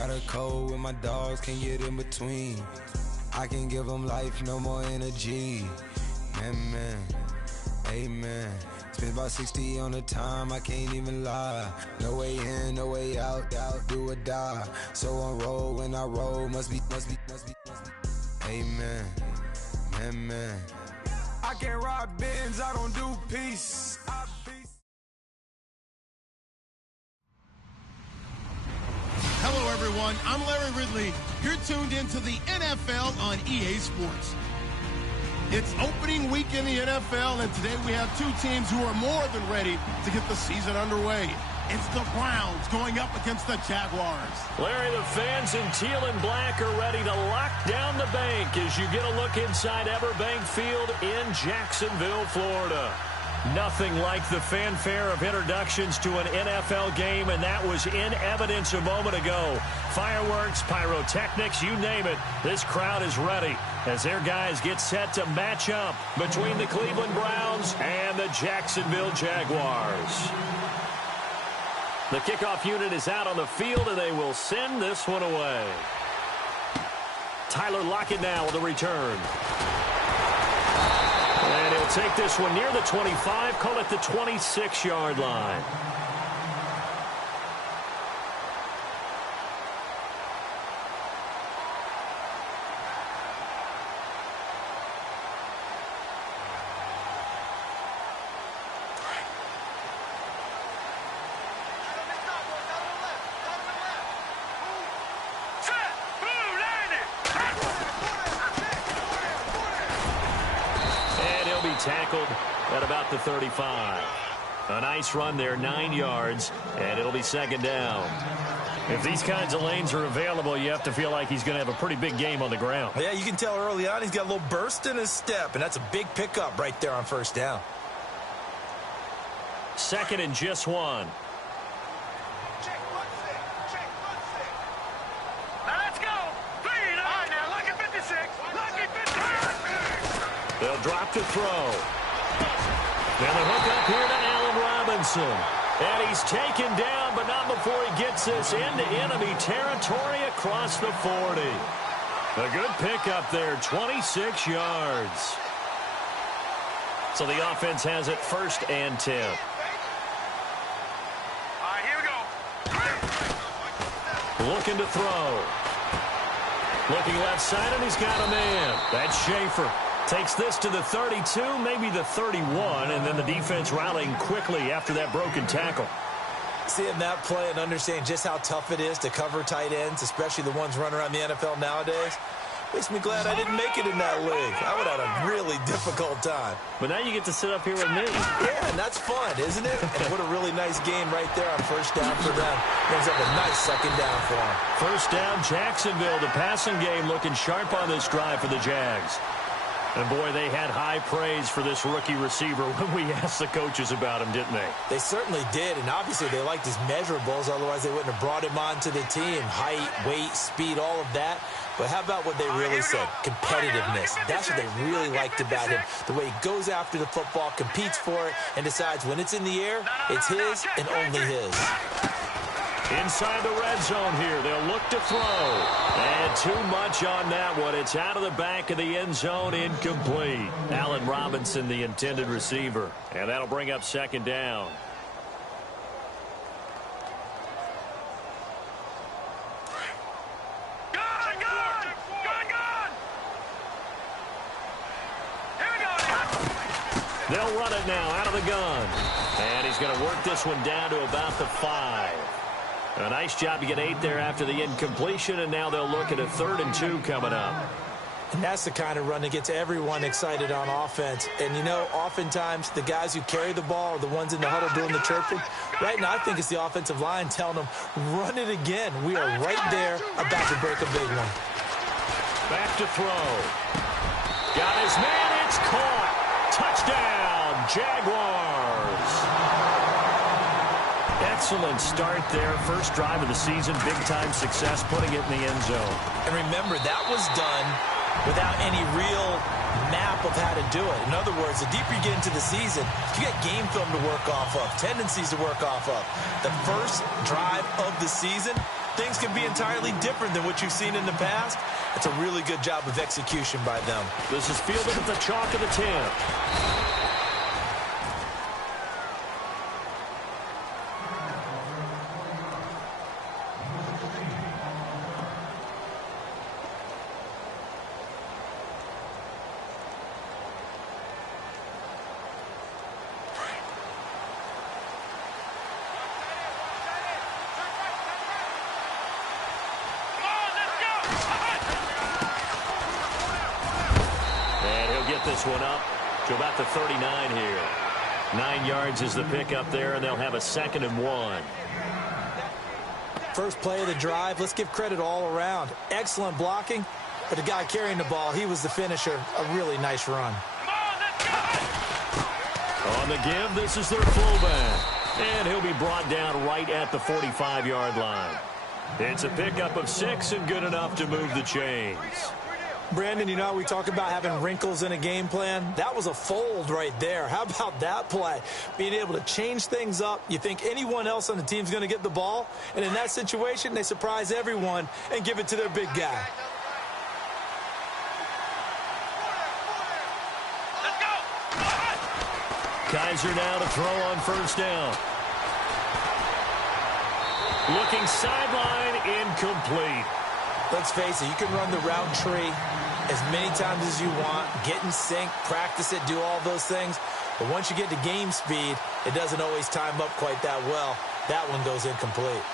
Got a cold with my dogs, can't get in between. I can give them life, no more energy. Man, amen. Spent about 60 on the time, I can't even lie. No way in, no way out, do or die. So on roll when I roll, must be. Amen, man. I can't ride Benz, I don't do peace. Hello, everyone. I'm Larry Ridley. You're tuned into the NFL on EA Sports. It's opening week in the NFL, and today we have two teams who are more than ready to get the season underway. It's the Browns going up against the Jaguars. Larry, the fans in teal and black are ready to lock down the bank as you get a look inside Everbank Field in Jacksonville, Florida. Nothing like the fanfare of introductions to an NFL game, and that was in evidence a moment ago. Fireworks, pyrotechnics, you name it. This crowd is ready as their guys get set to match up between the Cleveland Browns and the Jacksonville Jaguars. The kickoff unit is out on the field, and they will send this one away. Tyler Lockett now with a return. And he'll take this one near the 25, call it the 26-yard line. Tackled at about the 35. A nice run there, 9 yards, and it'll be second down. If these kinds of lanes are available, you have to feel like he's going to have a pretty big game on the ground. Yeah, you can tell early on he's got a little burst in his step, and that's a big pickup right there on first down. Second and just one. They'll drop to throw. And the hook up here to Allen Robinson. And he's taken down, but not before he gets this into enemy territory across the 40. A good pickup there, 26 yards. So the offense has it first and 10. All right, here we go. Looking to throw. Looking left side, and he's got a man. That's Schaefer. Takes this to the 32, maybe the 31, and then the defense rallying quickly after that broken tackle. Seeing that play and understanding just how tough it is to cover tight ends, especially the ones running around the NFL nowadays, makes me glad I didn't make it in that league. I would have had a really difficult time. But now you get to sit up here with me. Yeah, and that's fun, isn't it? And what a really nice game right there on first down for them. Brings up a nice second down for them. First down, Jacksonville. The passing game looking sharp on this drive for the Jags. And, boy, they had high praise for this rookie receiver when we asked the coaches about him, didn't they? They certainly did, and obviously they liked his measurables. Otherwise, they wouldn't have brought him onto the team. Height, weight, speed, all of that. But how about what they really said? Competitiveness. That's what they really liked about him. The way he goes after the football, competes for it, and decides when it's in the air, it's his and only his. Inside the red zone here. They'll look to throw. And too much on that one. It's out of the back of the end zone, incomplete. Allen Robinson, the intended receiver. And that'll bring up second down. They'll run it now out of the gun. And he's going to work this one down to about the 5. A nice job to get 8 there after the incompletion, and now they'll look at a 3rd and 2 coming up. And that's the kind of run that gets everyone excited on offense. And, you know, oftentimes the guys who carry the ball are the ones in the huddle doing the chirping. Right now, I think it's the offensive line telling them, run it again. We are right there about to break a big one. Back to throw. Got his man. It's caught. Touchdown, Jaguars. Excellent start there. First drive of the season. Big-time success putting it in the end zone. And remember, that was done without any real map of how to do it. In other words, the deeper you get into the season, you get game film to work off of, tendencies to work off of. The first drive of the season, things can be entirely different than what you've seen in the past. It's a really good job of execution by them. This is fielded at the chalk of the 10. This one up to about the 39 here. 9 yards is the pickup there, and they'll have a 2nd and 1. First play of the drive, let's give credit all around. Excellent blocking, but the guy carrying the ball, he was the finisher. A really nice run. On the give, this is their fullback. And he'll be brought down right at the 45-yard line. It's a pickup of 6 and good enough to move the chains. Brandon, you know how we talk about having wrinkles in a game plan? That was a fold right there. How about that play? Being able to change things up. You think anyone else on the team's going to get the ball? And in that situation, they surprise everyone and give it to their big guy. Let's go! Kaiser now to throw on first down. Looking sideline, incomplete. Let's face it, you can run the route tree as many times as you want, get in sync, practice it, do all those things. But once you get to game speed, it doesn't always time up quite that well. That one goes incomplete.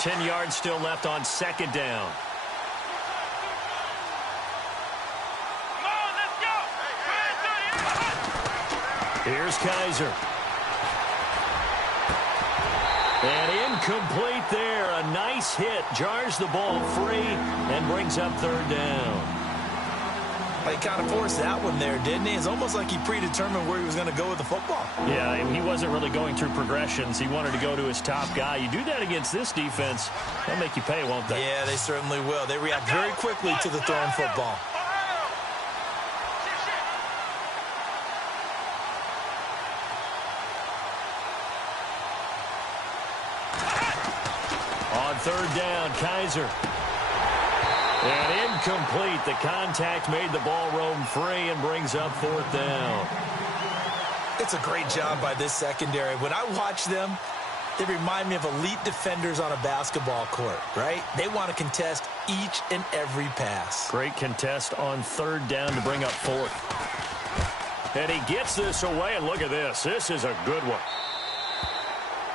10 yards still left on 2nd down. Come on, let's go! Here's Kaiser. And incomplete there. A nice hit. Jars the ball free and brings up 3rd down. He kind of forced that one there, didn't he? It's almost like he predetermined where he was going to go with the football. Yeah, he wasn't really going through progressions. He wanted to go to his top guy. You do that against this defense, they'll make you pay, won't they? Yeah, they certainly will. They react very quickly to the thrown football. On 3rd down, Kaiser. And incomplete. The contact made the ball roam free and brings up 4th down. It's a great job by this secondary. When I watch them, they remind me of elite defenders on a basketball court, right? They want to contest each and every pass. Great contest on 3rd down to bring up 4th. And he gets this away, and look at this. This is a good one.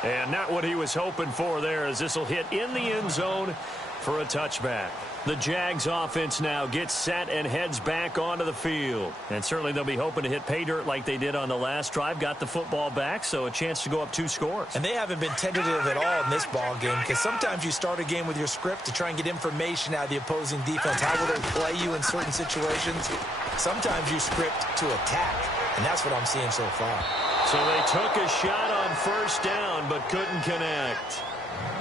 And not what he was hoping for there, as this will hit in the end zone for a touchback. The Jags offense now gets set and heads back onto the field. And certainly they'll be hoping to hit pay dirt like they did on the last drive. Got the football back, so a chance to go up 2 scores. And they haven't been tentative at all in this ball game, because sometimes you start a game with your script to try and get information out of the opposing defense. How will they play you in certain situations? Sometimes you script to attack, and that's what I'm seeing so far. So they took a shot on first down, but couldn't connect.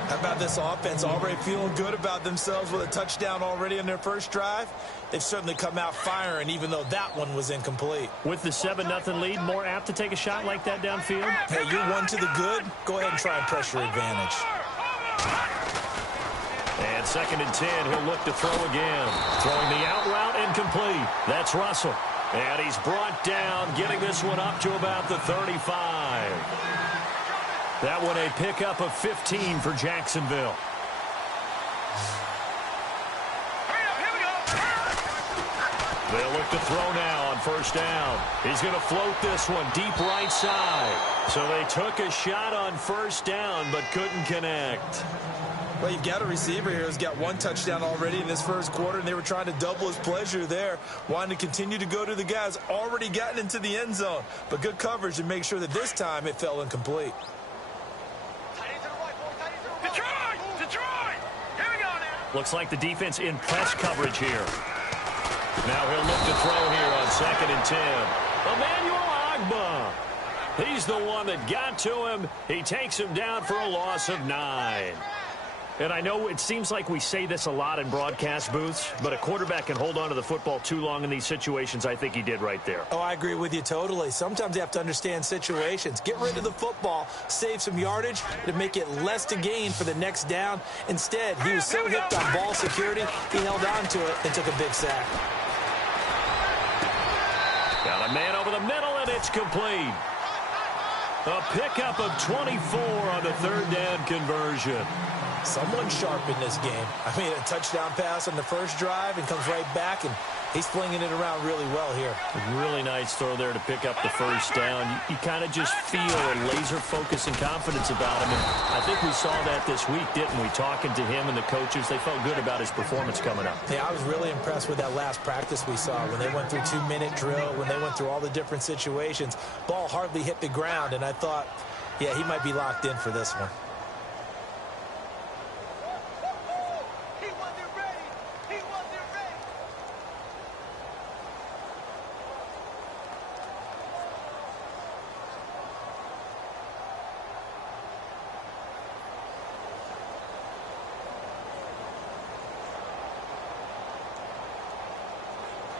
How about this offense already feeling good about themselves with a touchdown already in their first drive? They've certainly come out firing, even though that one was incomplete. With the 7-0 lead, more apt to take a shot like that downfield? Hey, you're 1 to the good. Go ahead and try and press your advantage. And 2nd and 10, he'll look to throw again. Throwing the out route incomplete. That's Russell. And he's brought down, getting this one up to about the 35. That one a pickup of 15 for Jacksonville. They'll look to throw now on first down. He's going to float this one deep right side. So they took a shot on first down but couldn't connect. Well, you've got a receiver here who's got 1 touchdown already in this first quarter, and they were trying to double his pleasure there, wanting to continue to go to the guys already gotten into the end zone. But good coverage to make sure that this time it fell incomplete. Looks like the defense in press coverage here. Now he'll look to throw here on 2nd and 10. Emmanuel Agba. He's the one that got to him. He takes him down for a loss of 9. And I know it seems like we say this a lot in broadcast booths, but a quarterback can hold on to the football too long in these situations. I think he did right there. Oh, I agree with you totally. Sometimes you have to understand situations. Get rid of the football, save some yardage to make it less to gain for the next down. Instead, he was so hipped on ball security, he held on to it and took a big sack. Got a man over the middle, and it's complete. A pickup of 24 on the third down conversion. Someone sharp in this game. I mean, a touchdown pass on the first drive and comes right back, and he's flinging it around really well here. A really nice throw there to pick up the first down. You kind of just feel a laser focus and confidence about him. And I think we saw that this week, didn't we? Talking to him and the coaches, they felt good about his performance coming up. Yeah, I was really impressed with that last practice we saw when they went through 2-minute drill, when they went through all the different situations. Ball hardly hit the ground, and I thought, yeah, he might be locked in for this one.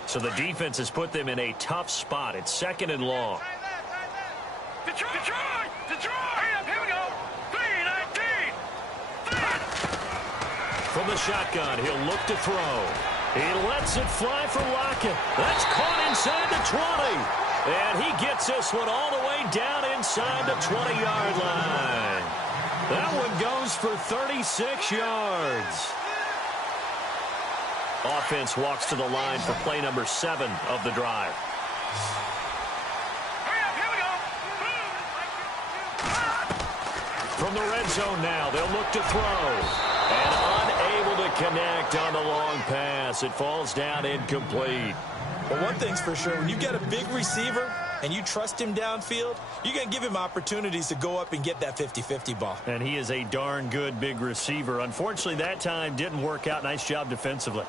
So the defense has put them in a tough spot. It's 2nd and long. Detroit! Hurry up, here we go! 3-19! From the shotgun, he'll look to throw. He lets it fly for Lockett. That's caught inside the 20. And he gets this one all the way down inside the 20-yard line. That one goes for 36 yards. Offense walks to the line for play number 7 of the drive. Hurry up, here we go! From the red zone now, they'll look to throw. And unable to connect on the long pass. It falls down incomplete. Well, one thing's for sure, when you get a big receiver and you trust him downfield, you're going to give him opportunities to go up and get that 50-50 ball. And he is a darn good big receiver. Unfortunately, that time didn't work out. Nice job defensively.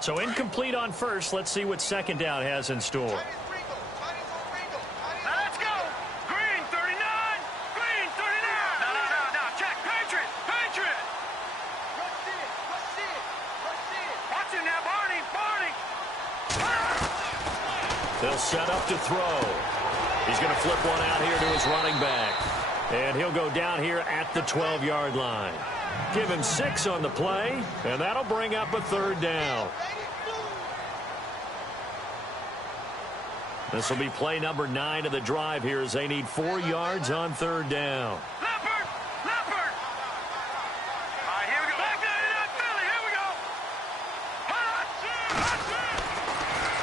So incomplete on first. Let's see what 2nd down has in store. Now let's go! Green, 39! Green, 39! No, check! Patriot! Rush it! Watch him now, Barney! They'll set up to throw. He's going to flip one out here to his running back. And he'll go down here at the 12-yard line. Give him 6 on the play, and that'll bring up a 3rd down. This will be play number 9 of the drive here as they need 4 yards on 3rd down. Leopard! All right, here we go. Back to Philly, here we go.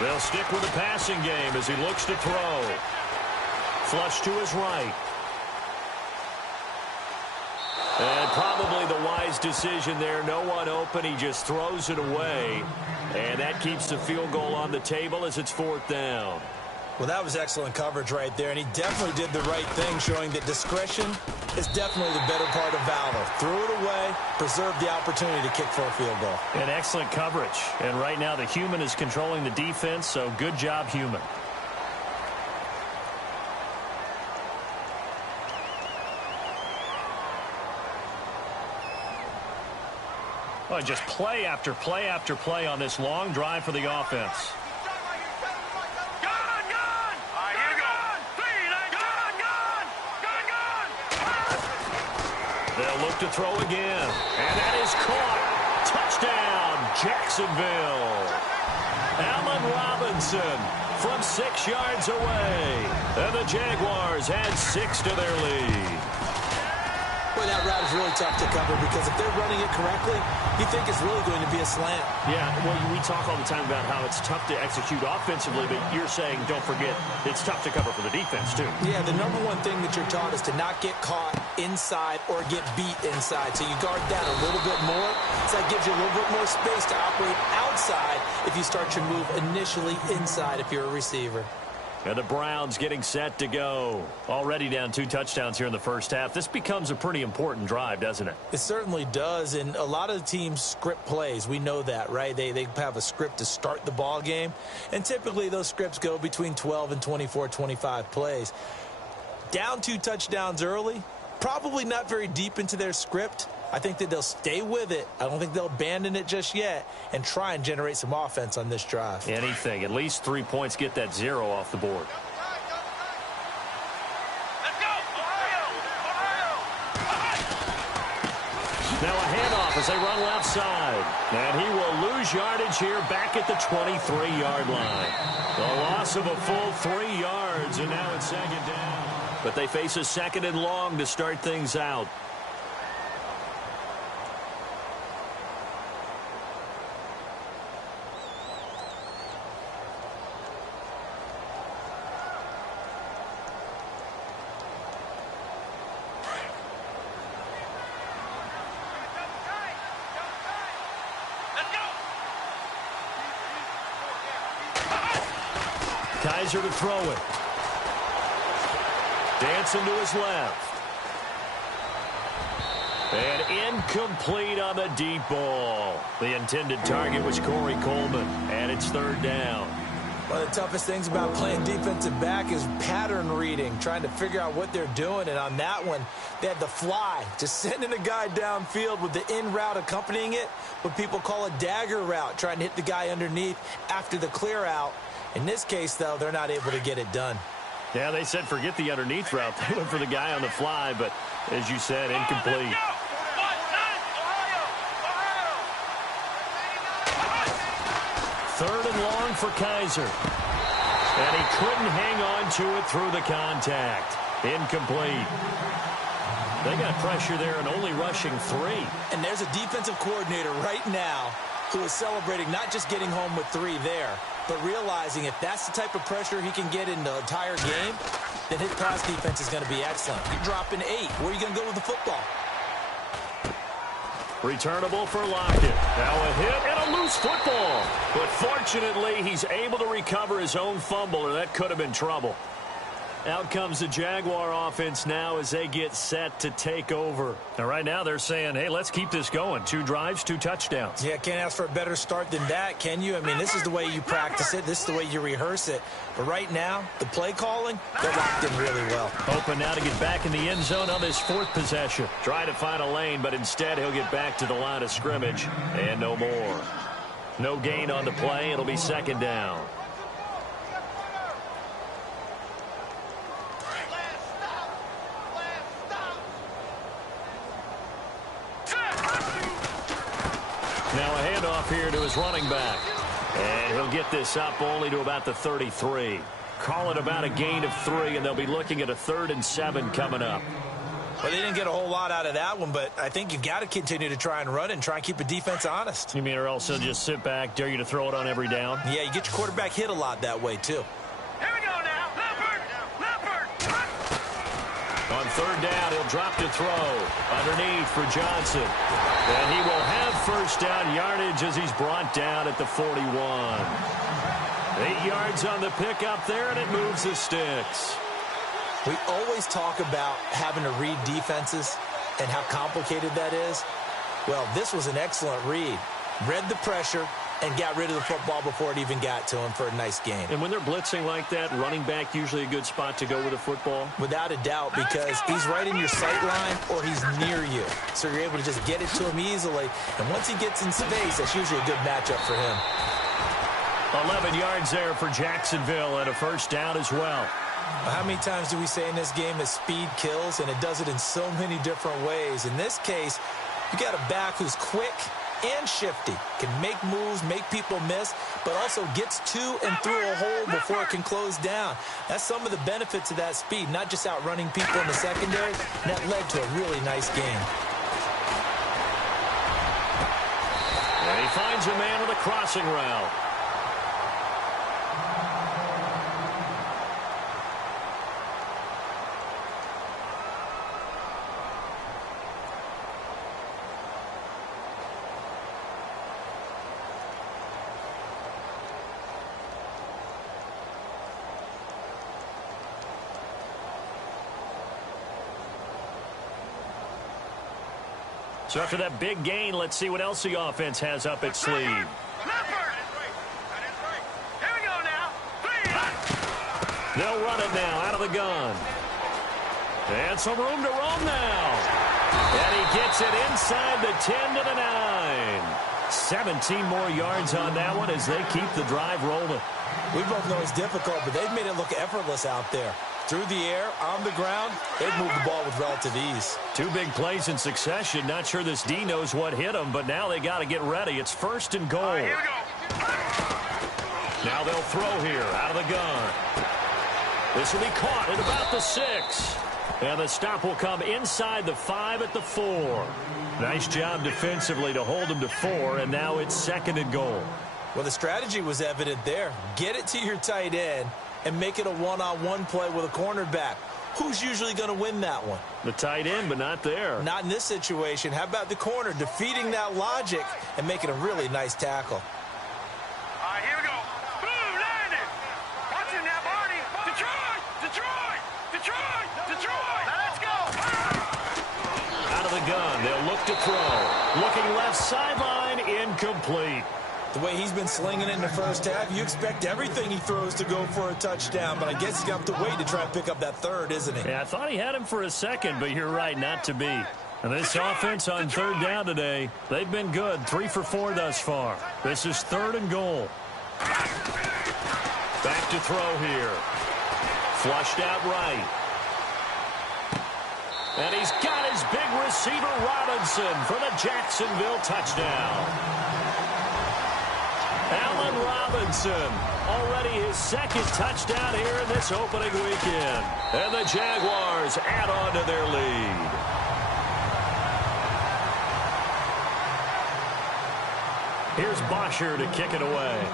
They'll stick with the passing game as he looks to throw. Flush to his right. And probably the wise decision there. No one open. He just throws it away. And that keeps the field goal on the table as it's 4th down. Well, that was excellent coverage right there, and he definitely did the right thing, showing that discretion is definitely the better part of valor. Threw it away, preserved the opportunity to kick for a field goal. And excellent coverage. And right now the human is controlling the defense, so good job, human. Oh, just play after play after play on this long drive for the offense. They'll look to throw again. And that is caught. Touchdown, Jacksonville. Allen Robinson from 6 yards away. And the Jaguars add 6 to their lead. Boy, that route is really tough to cover because if they're running it correctly, you think it's really going to be a slant. Yeah, well, we talk all the time about how it's tough to execute offensively, but you're saying, don't forget, it's tough to cover for the defense, too. Yeah, the number one thing that you're taught is to not get caught inside or get beat inside. So you guard that a little bit more. So that gives you a little bit more space to operate outside if you start your move initially inside if you're a receiver. And the Browns getting set to go. Already down 2 touchdowns here in the first half. This becomes a pretty important drive, doesn't it? It certainly does, and a lot of the teams script plays. We know that, right? They have a script to start the ball game, and typically those scripts go between 12 and 24, 25 plays. Down 2 touchdowns early, probably not very deep into their script. I think that they'll stay with it. I don't think they'll abandon it just yet and try and generate some offense on this drive. Anything. At least 3 points, get that 0 off the board. Let's go! Ohio! Now a handoff as they run left side. And he will lose yardage here back at the 23-yard line. The loss of a full 3 yards, and now it's second down. But they face a 2nd and long to start things out. Kaiser to throw it. Dancing to his left. And incomplete on the deep ball. The intended target was Corey Coleman. And it's 3rd down. One of the toughest things about playing defensive back is pattern reading, trying to figure out what they're doing. And on that one, they had the fly, just sending a guy downfield with the in route accompanying it, what people call a dagger route, trying to hit the guy underneath after the clear out. In this case, though, they're not able to get it done. Yeah, they said forget the underneath route. They went for the guy on the fly, but as you said, incomplete. Third and long for Kaiser. And he couldn't hang on to it through the contact. Incomplete. They got pressure there and only rushing 3. And there's a defensive coordinator right now who is celebrating not just getting home with 3 there, but realizing if that's the type of pressure he can get in the entire game, then his pass defense is going to be excellent. You're dropping 8. Where are you going to go with the football? Returnable for Lockett. Now a hit and a loose football. But fortunately, he's able to recover his own fumble, or that could have been trouble. Out comes the Jaguar offense now as they get set to take over. Now, right now, they're saying, hey, let's keep this going. 2 drives, 2 touchdowns. Yeah, can't ask for a better start than that, can you? I mean, this is the way you practice it. This is the way you rehearse it. But right now, the play calling, they're locked in really well. Open now to get back in the end zone on this 4th possession. Try to find a lane, but instead he'll get back to the line of scrimmage. And no more. No gain on the play. It'll be 2nd down. Now a handoff here to his running back. And he'll get this up only to about the 33. Call it about a gain of 3, and they'll be looking at a 3rd and 7 coming up. Well, they didn't get a whole lot out of that one, but I think you've got to continue to try and run and try and keep the defense honest. You mean, or else they'll just sit back, dare you to throw it on every down? Yeah, you get your quarterback hit a lot that way, too. Here we go now. Leopard. On 3rd down, he'll drop to throw. Underneath for Johnson. And he will have 1st down yardage as he's brought down at the 41. 8 yards on the pickup there, and it moves the sticks. We always talk about having to read defenses and how complicated that is. Well, this was an excellent read. Read the pressure and got rid of the football before it even got to him for a nice gain. And when they're blitzing like that, running back usually a good spot to go with the football? Without a doubt, because he's right in your sight line or he's near you. So you're able to just get it to him easily. And once he gets in space, that's usually a good matchup for him. 11 yards there for Jacksonville and a 1st down as well. How many times do we say in this game that speed kills, and it does it in so many different ways? In this case, you got a back who's quick and shifty, can make moves, make people miss, but also gets to and through a hole before it can close down. That's some of the benefits of that speed, not just outrunning people in the secondary. And that led to a really nice game. And he finds a man on the crossing route. So after that big gain, let's see what else the offense has up its sleeve. Here we go now. They'll run it now out of the gun. And some room to roam now. And he gets it inside the 10 to the 9. 17 more yards on that one as they keep the drive rolling. We both know it's difficult, but they've made it look effortless out there. Through the air, on the ground, they've moved the ball with relative ease. 2 big plays in succession. Not sure this D knows what hit them, but now they got to get ready. It's 1st and goal. Here we go. Now they'll throw here out of the gun. This will be caught at about the 6. And the stop will come inside the 5 at the 4. Nice job defensively to hold them to 4, and now it's 2nd and goal. Well, the strategy was evident there. Get it to your tight end and make it a one-on-one play with a cornerback. Who's usually going to win that one? The tight end, but not there. Not in this situation. How about the corner defeating that logic and making a really nice tackle? All right, here we go. Boom, landed. Watch it now, Barney. Detroit, Detroit, Detroit, Detroit. Now let's go. Out of the gun, they'll look to throw. Looking left sideline, incomplete. The way he's been slinging it in the first half, you expect everything he throws to go for a touchdown, but I guess he's got to wait to try and pick up that 3rd, isn't he? Yeah, I thought he had him for a second, but you're right, not to be. And this offense on 3rd down today, they've been good. 3 for 4 thus far. This is 3rd and goal. Back to throw here. Flushed out right. And he's got his big receiver Robinson for the Jacksonville touchdown. Allen Robinson, already his 2nd touchdown here in this opening weekend. And the Jaguars add on to their lead. Here's Bosher to kick it away.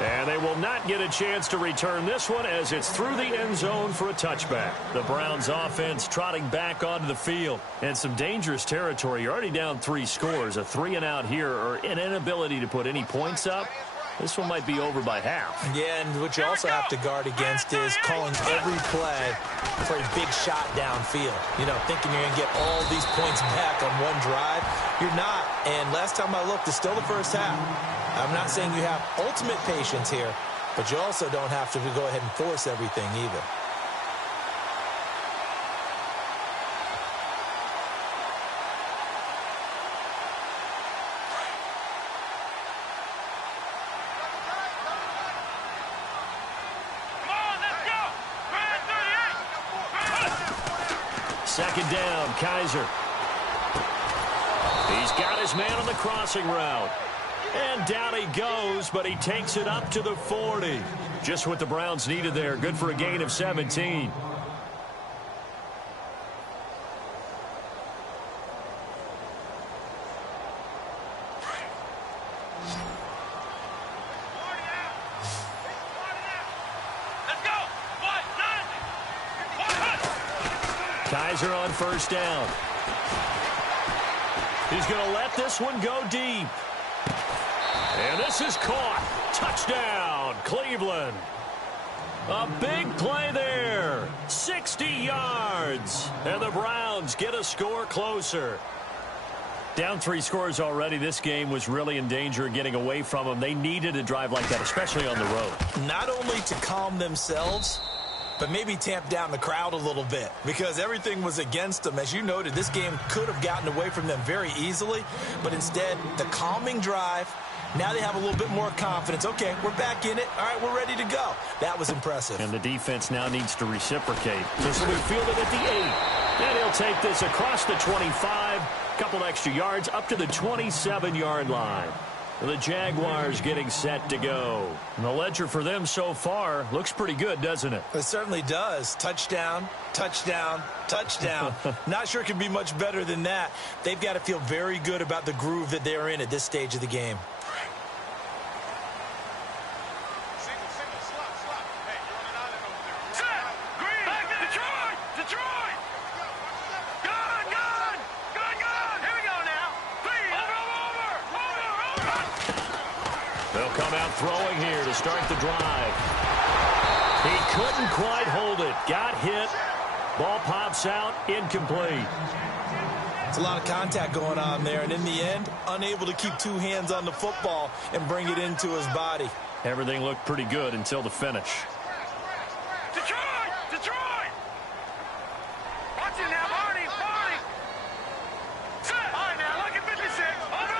And they will not get a chance to return this one as it's through the end zone for a touchback. The Browns offense trotting back onto the field. And some dangerous territory. You're already down 3 scores. A 3-and-out here or an inability to put any points up. This one might be over by half. Yeah, and what you also have to guard against is calling every play for a big shot downfield. You know, thinking you're going to get all these points back on one drive. You're not. And last time I looked, it's still the first half. I'm not saying you have ultimate patience here, but you also don't have to go ahead and force everything either. Come on, let's go. Red 38. 2nd down, Kaiser. He's got his man on the crossing route. And down he goes, but he takes it up to the 40. Just what the Browns needed there. Good for a gain of 17. Let's go. Kaiser on 1st down. He's going to let this one go deep. And this is caught. Touchdown, Cleveland. A big play there. 60 yards. And the Browns get a score closer. Down 3 scores already. This game was really in danger of getting away from them. They needed a drive like that, especially on the road. Not only to calm themselves, but maybe tamp down the crowd a little bit because everything was against them. As you noted, this game could have gotten away from them very easily, but instead, the calming drive. Now they have a little bit more confidence. Okay, we're back in it. All right, we're ready to go. That was impressive. And the defense now needs to reciprocate. This will be fielded at the 8. And he'll take this across the 25. Couple extra yards up to the 27-yard line. The Jaguars getting set to go. And the ledger for them so far looks pretty good, doesn't it? It certainly does. Touchdown, touchdown, touchdown. Not sure it can be much better than that. They've got to feel very good about the groove that they're in at this stage of the game. They'll come out throwing here to start the drive. He couldn't quite hold it. Got hit, Ball pops out, incomplete. It's a lot of contact going on there, and in the end, unable to keep two hands on the football and bring it into his body. Everything looked pretty good until the finish. Detroit! Detroit! Watch it now, Barney! Barney! Set! All right, now, look at 56. Over!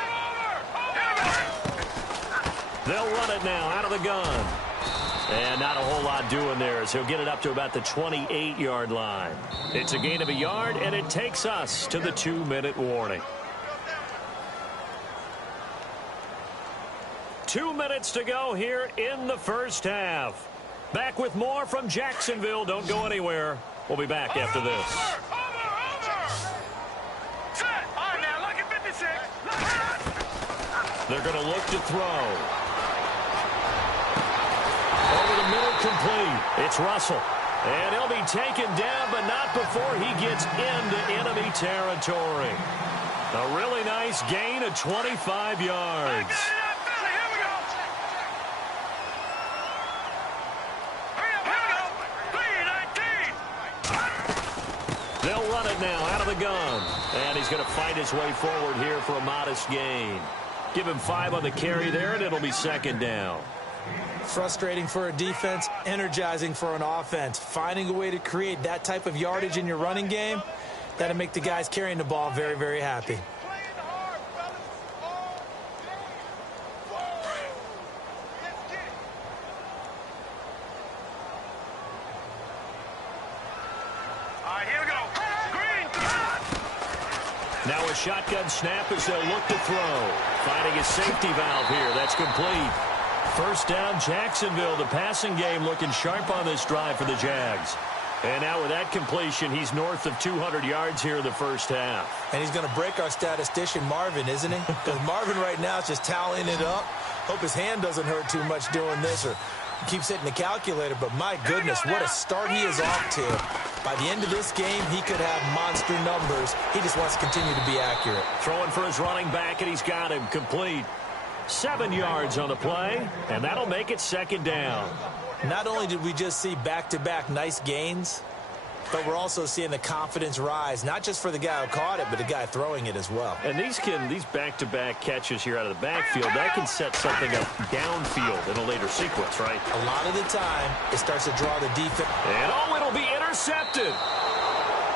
They'll run it now out of the gun. And not a whole lot doing there as he'll get it up to about the 28-yard line. It's a gain of a yard, and it takes us to the 2-minute warning. 2 minutes to go here in the first half. Back with more from Jacksonville. Don't go anywhere. We'll be back after this. Set! All right, now, look at 56. They're going to look to throw. Over the middle, complete. It's Russell. And he'll be taken down, but not before he gets into enemy territory. A really nice gain of 25 yards. Here we go. Hurry up, here we go. 3-19. They'll run it now out of the gun. And he's going to fight his way forward here for a modest gain. Give him 5 on the carry there, and it'll be second down. Frustrating for a defense, energizing for an offense. Finding a way to create that type of yardage in your running game, that'll make the guys carrying the ball very, very happy. All right, here we go. Green. Now a shotgun snap as they'll look to throw. Finding a safety valve here. That's complete. First down, Jacksonville. The passing game looking sharp on this drive for the Jags. And now with that completion, he's north of 200 yards here in the first half. And he's going to break our statistician, Marvin, isn't he? Because Marvin right now is just tallying it up. Hope his hand doesn't hurt too much doing this, or keeps hitting the calculator. But my goodness, what a start he is off to. By the end of this game, he could have monster numbers. He just wants to continue to be accurate. Throwing for his running back, and he's got him complete. 7 yards on the play, and that'll make it second down. Not only did we just see back-to-back nice gains, but we're also seeing the confidence rise, not just for the guy who caught it, but the guy throwing it as well. And these back-to-back catches here out of the backfield, that can set something up downfield in a later sequence, right? A lot of the time, it starts to draw the defense. And it'll be intercepted.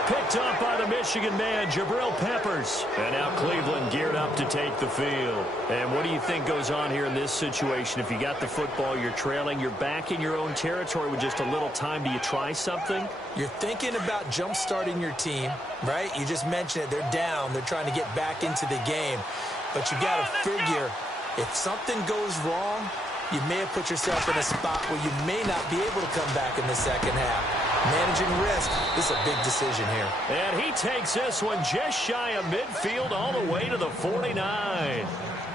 Picked up by the Michigan man, Jabril Peppers. And now Cleveland geared up to take the field. And what do you think goes on here in this situation? If you got the football, you're trailing, you're back in your own territory with just a little time. Do you try something? You're thinking about jump-starting your team, right? You just mentioned it. They're down. They're trying to get back into the game. But you got to figure, if something goes wrong, you may have put yourself in a spot where you may not be able to come back in the second half. Managing risk, this is a big decision here. And he takes this one just shy of midfield all the way to the 49.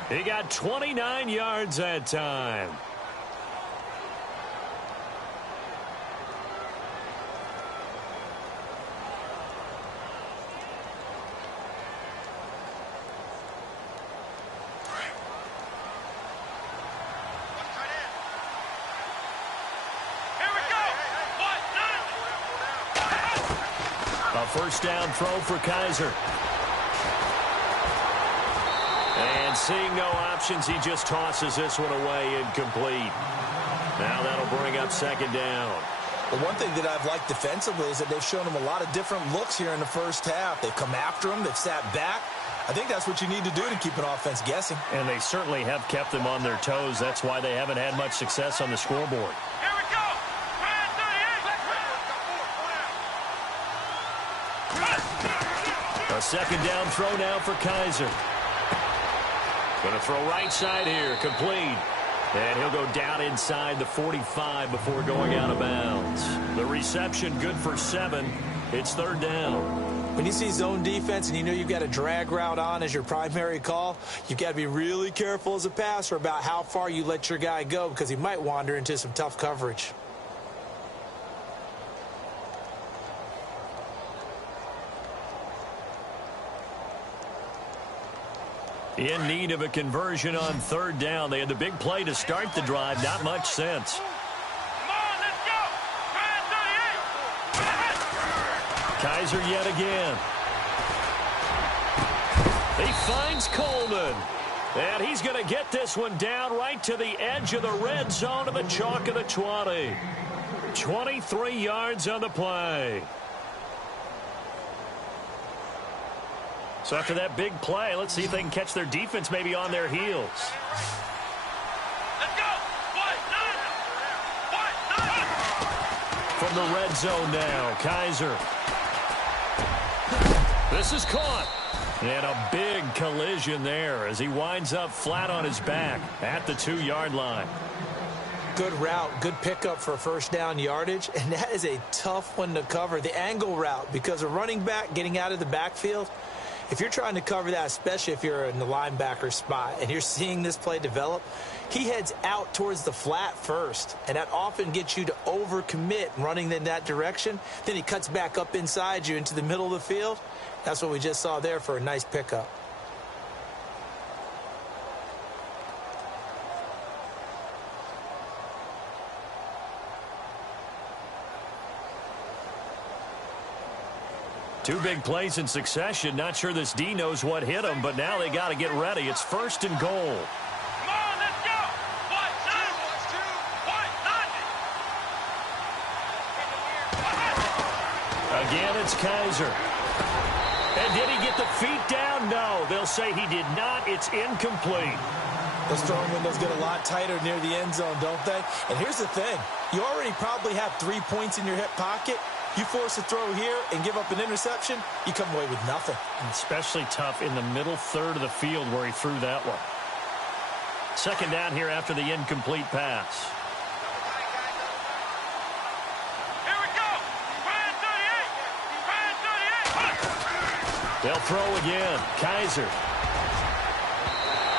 He got 29 yards that time. A first down throw for Kaiser. And seeing no options, he just tosses this one away, incomplete. Now that'll bring up second down. The one thing that I've liked defensively is that they've shown him a lot of different looks here in the first half. They've come after him. They've sat back. I think that's what you need to do to keep an offense guessing. And they certainly have kept them on their toes. That's why they haven't had much success on the scoreboard. Here we go. A second down throw now for Kaiser. Going to throw right side here, complete. And he'll go down inside the 45 before going out of bounds. The reception good for 7. It's third down. When you see zone defense and you know you've got a drag route on as your primary call, you've got to be really careful as a passer about how far you let your guy go because he might wander into some tough coverage. In need of a conversion on third down. They had the big play to start the drive. Not much sense. Come on, let's go. Kaiser yet again. He finds Coleman. And he's going to get this one down right to the edge of the red zone of the chalk of the 20. 23 yards on the play. So after that big play, let's see if they can catch their defense maybe on their heels. Let's go. From the red zone now, Kaiser. This is caught. And a big collision there as he winds up flat on his back at the 2-yard line. Good route, good pickup for first down yardage, and that is a tough one to cover. The angle route, because a running back getting out of the backfield, if you're trying to cover that, especially if you're in the linebacker spot and you're seeing this play develop, he heads out towards the flat first, and that often gets you to overcommit running in that direction. Then he cuts back up inside you into the middle of the field. That's what we just saw there for a nice pickup. Two big plays in succession. Not sure this D knows what hit him, but now they got to get ready. It's 1st and goal. Come on, let's go. Again, it's Kaiser. And did he get the feet down? No. They'll say he did not. It's incomplete. Those throwing windows get a lot tighter near the end zone, don't they? And here's the thing. You already probably have 3 points in your hip pocket. You force a throw here and give up an interception, you come away with nothing. And especially tough in the middle third of the field where he threw that one. 2nd down here after the incomplete pass. Here we go. Ryan 38. They'll throw again. Kaiser.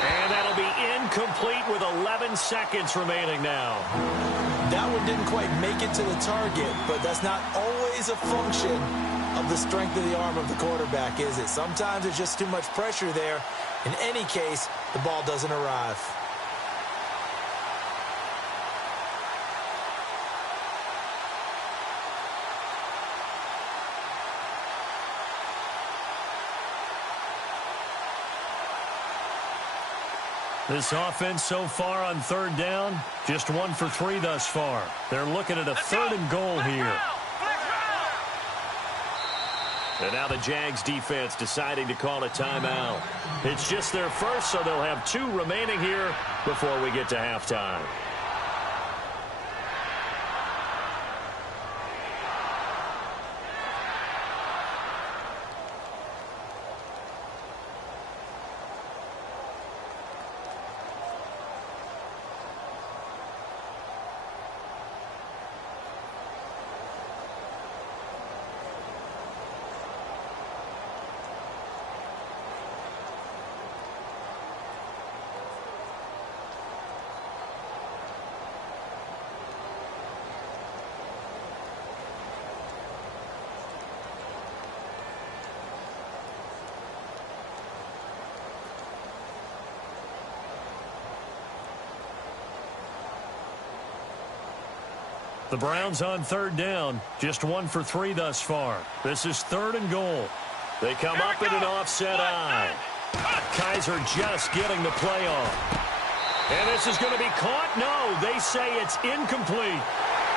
And that'll be incomplete with 11 seconds remaining now. That one didn't quite make it to the target, but that's not always a function of the strength of the arm of the quarterback, is it? Sometimes there's just too much pressure there. In any case, the ball doesn't arrive. This offense so far on 3rd down, just 1 for 3 thus far. They're looking at a 3rd and goal here. And now the Jags defense deciding to call a timeout. It's just their first, so they'll have 2 remaining here before we get to halftime. The Browns on 3rd down, just 1 for 3 thus far. This is 3rd and goal. They come up in an offset eye. Kaiser just getting the play off. And this is going to be caught? No, they say it's incomplete.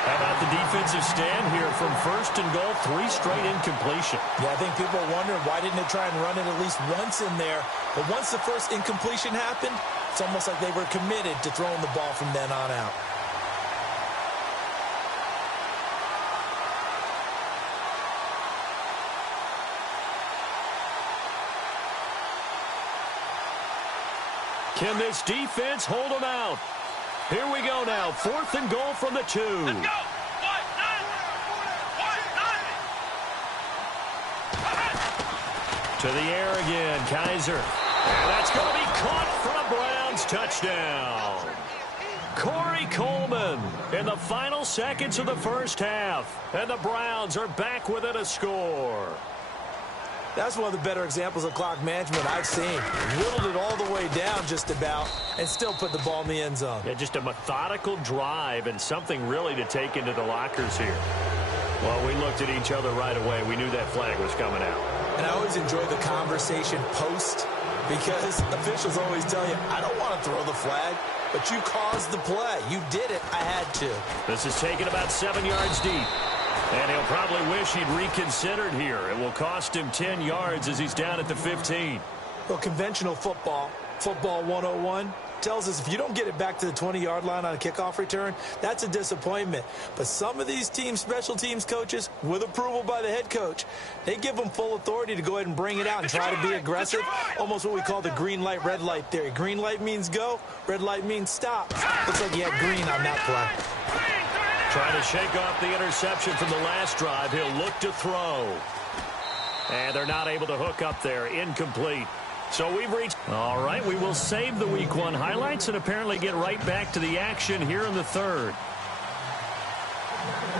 How about the defensive stand here from 1st and goal, 3 straight incompletion. Yeah, I think people are wondering why didn't they try and run it at least once in there. But once the first incompletion happened, it's almost like they were committed to throwing the ball from then on out. Can this defense hold them out? Here we go now. 4th and goal from the 2. Let's go. To the air again, Kaiser. And that's going to be caught for a Browns touchdown. Corey Coleman in the final seconds of the first half. And the Browns are back within a score. That's one of the better examples of clock management I've seen. Whittled it all the way down just about and still put the ball in the end zone. Yeah, just a methodical drive and something really to take into the lockers here. Well, we looked at each other right away. We knew that flag was coming out. And I always enjoy the conversation post because officials always tell you, I don't want to throw the flag, but you caused the play. You did it. I had to. This is taken about 7 yards deep. And he'll probably wish he'd reconsidered here. It will cost him 10 yards as he's down at the 15. Well, conventional football 101, tells us if you don't get it back to the 20-yard line on a kickoff return, that's a disappointment. But some of these teams, special teams coaches, with approval by the head coach, they give them full authority to go ahead and bring it out and try to be aggressive, almost what we call the green light, red light theory. Green light means go, red light means stop. Looks like he had green on that play. Trying to shake off the interception from the last drive. He'll look to throw. And they're not able to hook up there. Incomplete. So we've reached... All right, we will save the Week 1 highlights and apparently get right back to the action here in the third.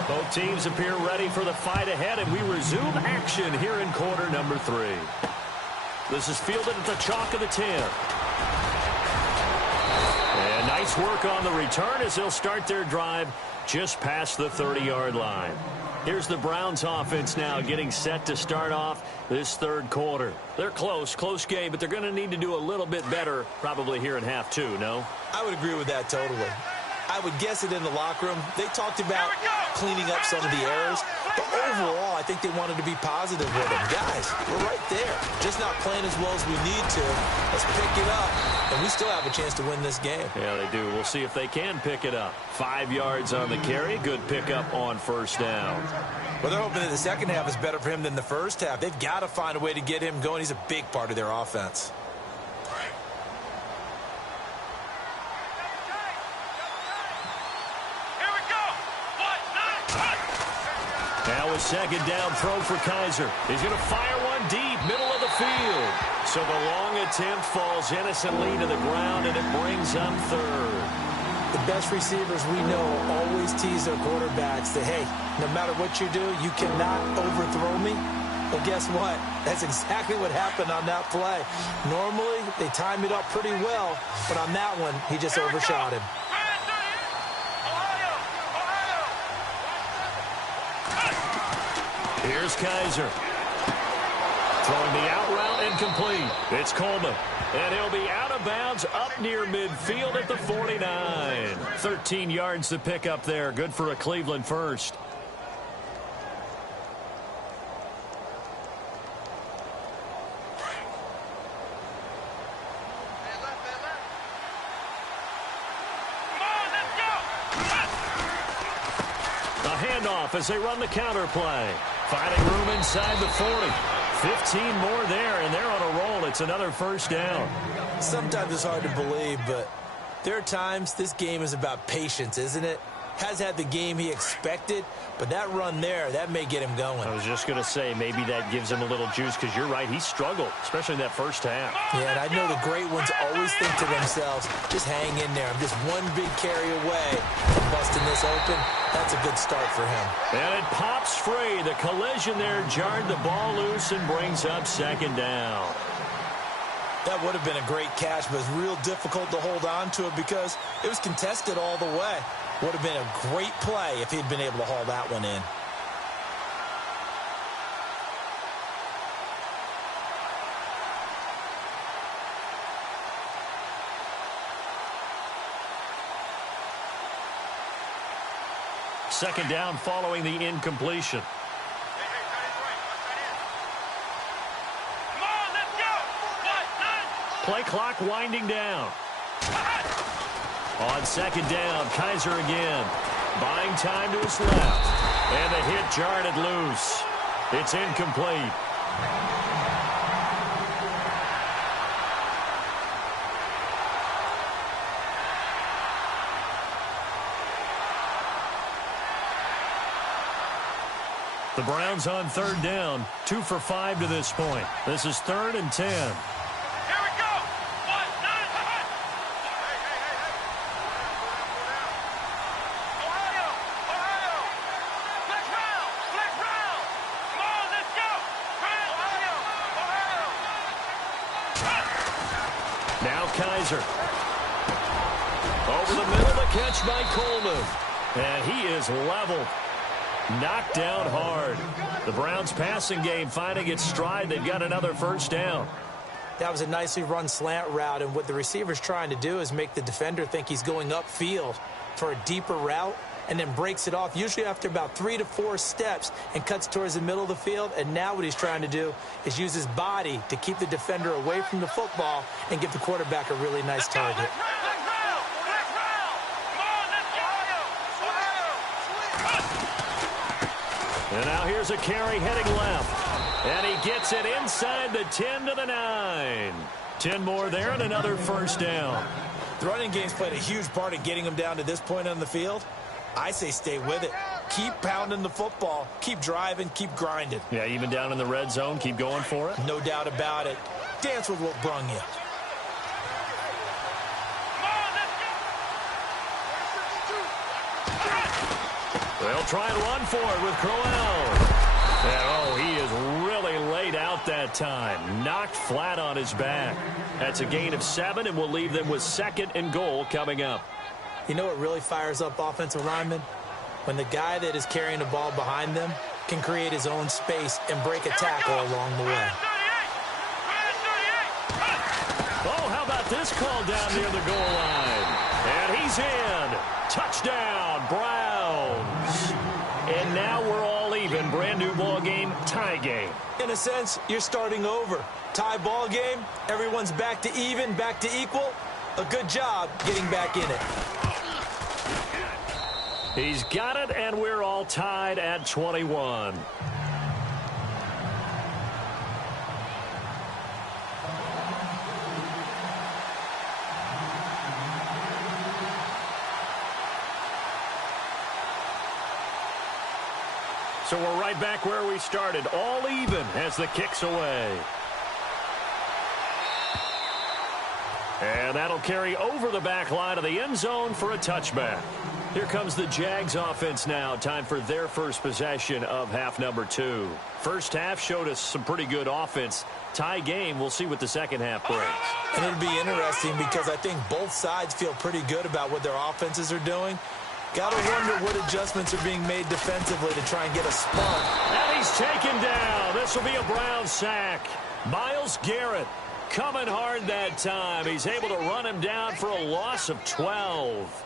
Both teams appear ready for the fight ahead, and we resume action here in quarter number 3. This is fielded at the chalk of the 10. And nice work on the return as they'll start their drive just past the 30-yard line. Here's the Browns offense now getting set to start off this third quarter. They're close game, but they're going to need to do a little bit better probably here in half 2, no? I would agree with that totally. I would guess it in the locker room. They talked about cleaning up some of the errors, but overall, I think they wanted to be positive with them. Guys, we're right there. Just not playing as well as we need to. Let's pick it up, and we still have a chance to win this game. Yeah, they do. We'll see if they can pick it up. 5 yards on the carry. Good pickup on first down. Well, they're hoping that the second half is better for him than the first half. They've got to find a way to get him going. He's a big part of their offense. Now a second down throw for Kaiser. He's going to fire one deep, middle of the field. So the long attempt falls innocently to the ground, and it brings up third. The best receivers we know always tease their quarterbacks that, hey, no matter what you do, you cannot overthrow me. Well, guess what? That's exactly what happened on that play. Normally, they time it up pretty well, but on that one, he just overshot him. Here's Kaiser. Throwing the out route incomplete. It's Coleman. And he'll be out of bounds up near midfield at the 49. 13 yards to pick up there. Good for a Cleveland first. The handoff as they run the counter play. Finding room inside the 40. 15 more there, and they're on a roll. It's another first down. Sometimes it's hard to believe, but there are times this game is about patience, isn't it? Has had the game he expected, but that run there, that may get him going. I was just going to say, maybe that gives him a little juice, because you're right, he struggled, especially in that first half. Yeah, and I know the great ones always think to themselves, just hang in there. I'm just one big carry away from busting this open. That's a good start for him. And it pops free. The collision there jarred the ball loose and brings up second down. That would have been a great catch, but it's real difficult to hold on to it because it was contested all the way. Would have been a great play if he'd been able to haul that one in. Second down following the incompletion. Play clock winding down. On second down, Kaiser again. Buying time to his left. And the hit jarred it loose. It's incomplete. The Browns on third down. 2 for 5 to this point. This is 3rd and 10. Kaiser. Over the middle, the catch by Coleman. And he is level. Knocked down hard. The Browns passing game finding its stride. They've got another first down. That was a nicely run slant route, and what the receiver's trying to do is make the defender think he's going upfield for a deeper route, and then breaks it off, usually after about 3 to 4 steps, and cuts towards the middle of the field. And now what he's trying to do is use his body to keep the defender away from the football and give the quarterback a really nice target. And now here's a carry heading left. And he gets it inside the 10 to the 9. 10 more there and another first down. The running game's played a huge part in getting him down to this point on the field. I say stay with it. Keep pounding the football. Keep driving. Keep grinding. Yeah, even down in the red zone, keep going for it. No doubt about it. Dance with what brung you. They'll try and run for it with Crowell. And, oh, he is really laid out that time. Knocked flat on his back. That's a gain of 7, and we'll leave them with 2nd and goal coming up. You know what really fires up offensive linemen? When the guy that is carrying the ball behind them can create his own space and break a tackle along the way. Oh, how about this call down near the goal line? And he's in. Touchdown, Browns. And now we're all even. Brand new ball game, tie game. In a sense, you're starting over. Tie ball game, everyone's back to even, back to equal. A good job getting back in it. He's got it, and we're all tied at 21. So we're right back where we started, all even as the kick's away. And that'll carry over the back line of the end zone for a touchback. Here comes the Jags offense now. Time for their first possession of half number 2. First half showed us some pretty good offense. Tie game, we'll see what the second half brings. And it'll be interesting because I think both sides feel pretty good about what their offenses are doing. Got to wonder what adjustments are being made defensively to try and get a spark. And he's taken down. This will be a Brown sack. Myles Garrett coming hard that time. He's able to run him down for a loss of 12.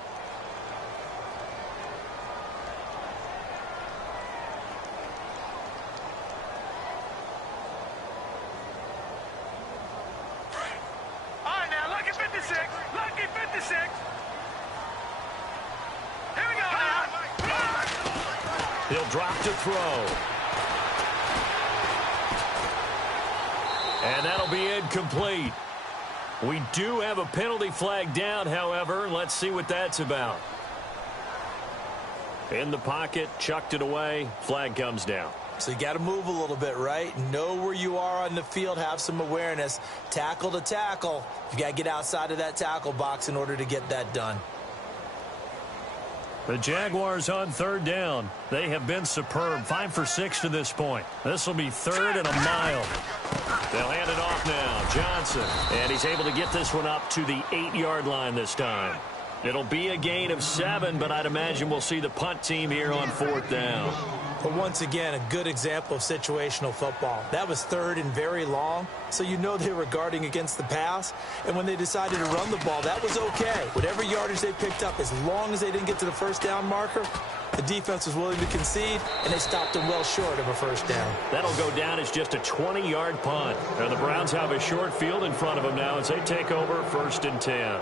All right, now, lucky 56. Lucky 56. Here we go now. He'll drop to throw. And that'll be incomplete. We do have a penalty flag down, however. Let's see what that's about. In the pocket, chucked it away. Flag comes down. So you got to move a little bit, right? Know where you are on the field. Have some awareness. Tackle to tackle. You got to get outside of that tackle box in order to get that done. The Jaguars on third down. They have been superb. 5 for 6 to this point. This will be 3rd and a mile. They'll hand it off now. Johnson. And he's able to get this one up to the 8-yard line this time. It'll be a gain of 7, but I'd imagine we'll see the punt team here on 4th down. But once again, a good example of situational football. That was 3rd and very long, so you know they were guarding against the pass. And when they decided to run the ball, that was okay. Whatever yardage they picked up, as long as they didn't get to the first down marker, the defense was willing to concede, and they stopped them well short of a first down. That'll go down as just a 20-yard punt. And the Browns have a short field in front of them now as they take over 1st and 10.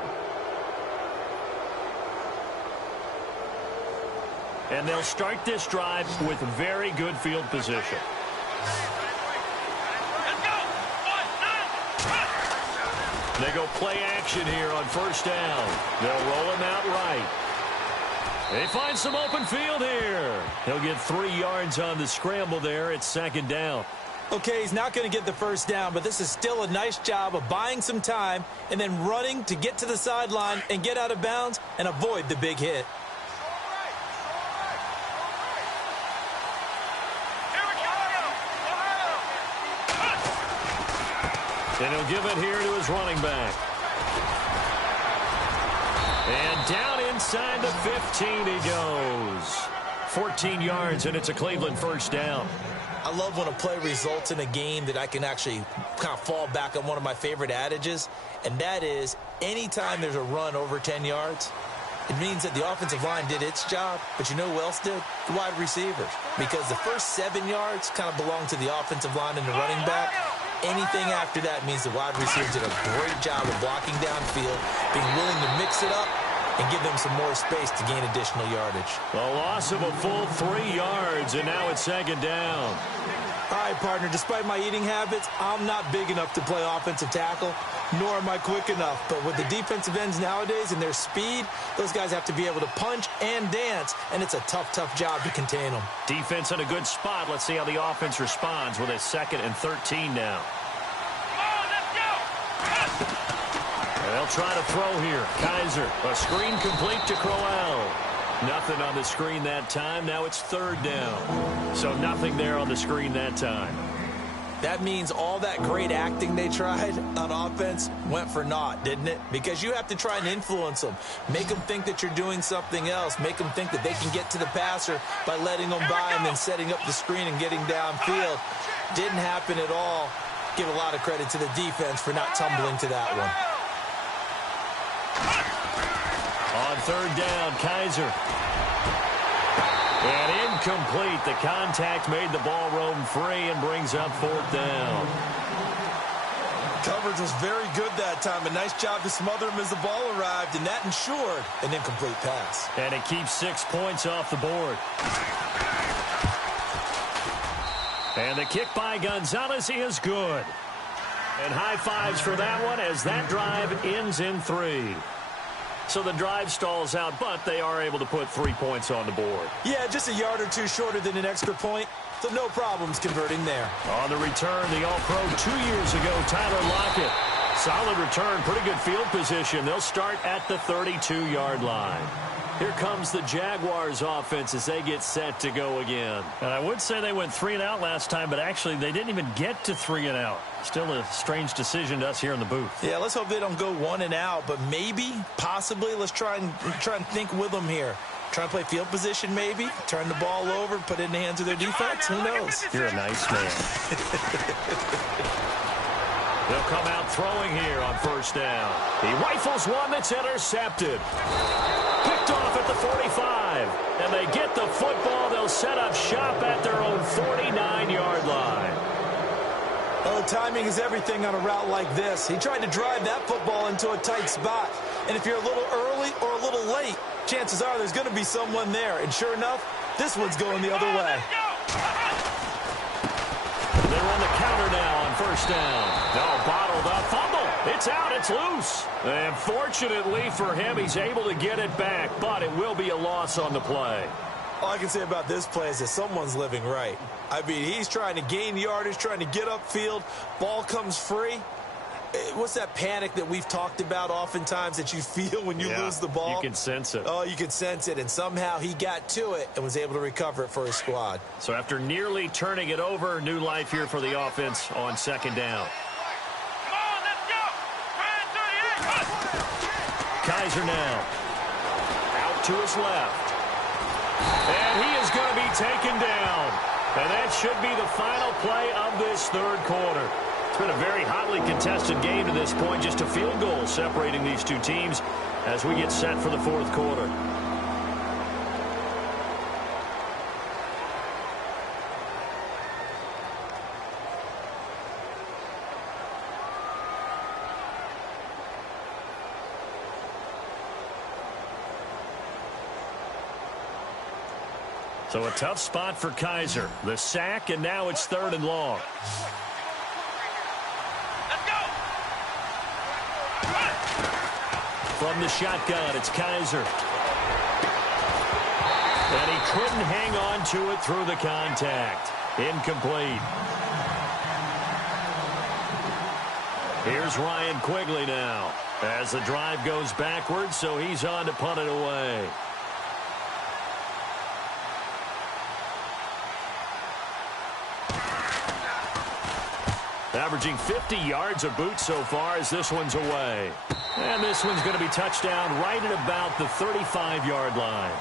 And they'll start this drive with very good field position. They go play action here on 1st down. They'll roll him out right. They find some open field here. He'll get 3 yards on the scramble there. It's 2nd down. Okay, he's not going to get the first down, but this is still a nice job of buying some time and then running to get to the sideline and get out of bounds and avoid the big hit. And he'll give it here to his running back. And down inside the 15 he goes. 14 yards, and it's a Cleveland first down. I love when a play results in a game that I can actually kind of fall back on one of my favorite adages, and that is anytime there's a run over 10 yards, it means that the offensive line did its job, but you know who else did? The wide receivers. Because the first 7 yards kind of belong to the offensive line and the running back. Anything after that means the wide receivers did a great job of blocking downfield, being willing to mix it up, and give them some more space to gain additional yardage. A loss of a full 3 yards, and now it's second down. All right, partner, despite my eating habits, I'm not big enough to play offensive tackle, nor am I quick enough. But with the defensive ends nowadays and their speed, those guys have to be able to punch and dance, and it's a tough, tough job to contain them. Defense in a good spot. Let's see how the offense responds with a 2nd and 13 now. They'll try to throw here. Kaiser, a screen complete to Crowell. Nothing on the screen that time. Now it's 3rd down. So nothing there on the screen that time. That means all that great acting they tried on offense went for naught, didn't it? Because you have to try and influence them. Make them think that you're doing something else. Make them think that they can get to the passer by letting them by and then setting up the screen and getting downfield. Didn't happen at all. Give a lot of credit to the defense for not tumbling to that one. On 3rd down, Kaiser. And incomplete. The contact made the ball roam free and brings up 4th down. Coverage was very good that time. A nice job to smother him as the ball arrived, and that ensured an incomplete pass. And it keeps 6 points off the board. And the kick by Gonzalez is good. And high fives for that one as that drive ends in 3. So the drive stalls out, but they are able to put 3 points on the board. Yeah, just a yard or two shorter than an extra point, so no problems converting there. On the return, the All-Pro 2 years ago, Tyler Lockett. Solid return, pretty good field position. They'll start at the 32-yard line. Here comes the Jaguars offense as they get set to go again. And I would say they went 3 and out last time, but actually they didn't even get to 3 and out. Still a strange decision to us here in the booth. Yeah, let's hope they don't go 1 and out, but maybe, possibly, let's try and think with them here. Try and play field position maybe, turn the ball over, put it in the hands of their defense. Who knows? You're a nice man. They'll come out throwing here on 1st down. He rifles one that's intercepted. Picked off at the 45. And they get the football. They'll set up shop at their own 49-yard line. Oh, timing is everything on a route like this. He tried to drive that football into a tight spot. And if you're a little early or a little late, chances are there's going to be someone there. And sure enough, this one's going the other way. They run the counter now on 1st down. No, bottled up. Fumble. It's out. It's loose. And fortunately for him, he's able to get it back. But it will be a loss on the play. All I can say about this play is that someone's living right. I mean, he's trying to gain yardage, trying to get upfield. Ball comes free. What's that panic that we've talked about oftentimes that you feel when you lose the ball? You can sense it. Oh, you can sense it. And somehow he got to it and was able to recover it for his squad. So after nearly turning it over, new life here for the offense on 2nd down. Come on, let's go. Kaiser now. Out to his left. And he is going to be taken down. And that should be the final play of this 3rd quarter. It's been a very hotly contested game to this point. Just a field goal separating these two teams as we get set for the 4th quarter. So a tough spot for Kaiser. The sack, and now it's 3rd and long. Let's go. From the shotgun, it's Kaiser. And he couldn't hang on to it through the contact. Incomplete. Here's Ryan Quigley now as the drive goes backwards, so he's on to punt it away. Averaging 50 yards a boot so far as this one's away. And this one's going to be touchdown right at about the 35-yard line.